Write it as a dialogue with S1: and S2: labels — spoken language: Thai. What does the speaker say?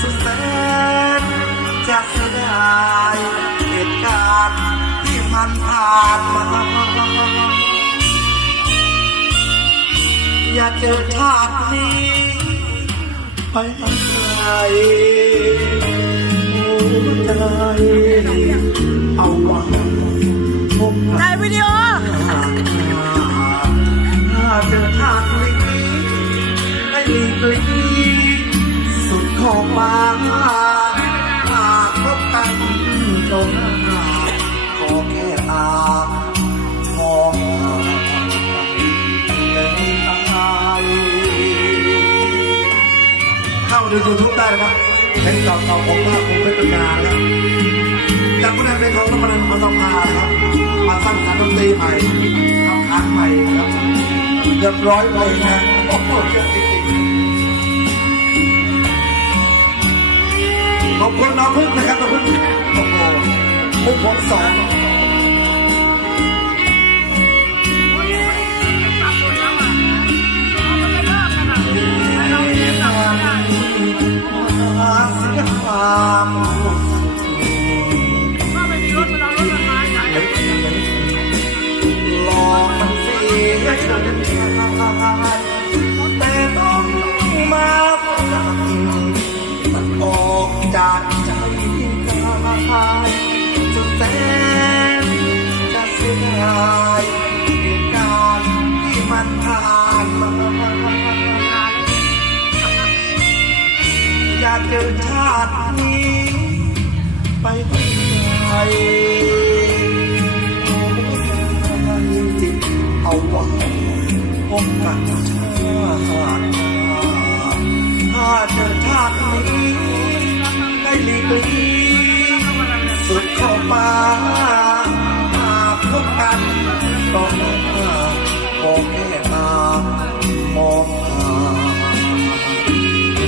S1: สุดแสนจะเสียดายเหตุการณ์ที่มันผ่านมาอย่าเจอชาตินี้ไปไกลโอ้ใจเอาหวังพบกัน
S2: อ
S1: บฟ้าหากพบกันตรงหน้าขอแค่ตามองเลยตายเข้าดูยูทูบได้นะครับเพลงเก่าๆของภาคภูมิเป็นงานนะครับจากผลงานเพลงของนพนันท์มาสภานะครับ มาสร้างสรรค์ดนตรีใหม่ทำคานใหม่นะครับเรียบร้อยเลยนะโอ้โหเยอะจริงๆ พึ่งขอ เสียายเหตุการณ์ที่มันผ่านมาอยาเจอชาตินี้ ไปไกลโอ้ยจิตเอาไว้พบกันชาติถ้าเจอชาตินี้ได้หลีกเลี่ยงสุดขอบฟ้า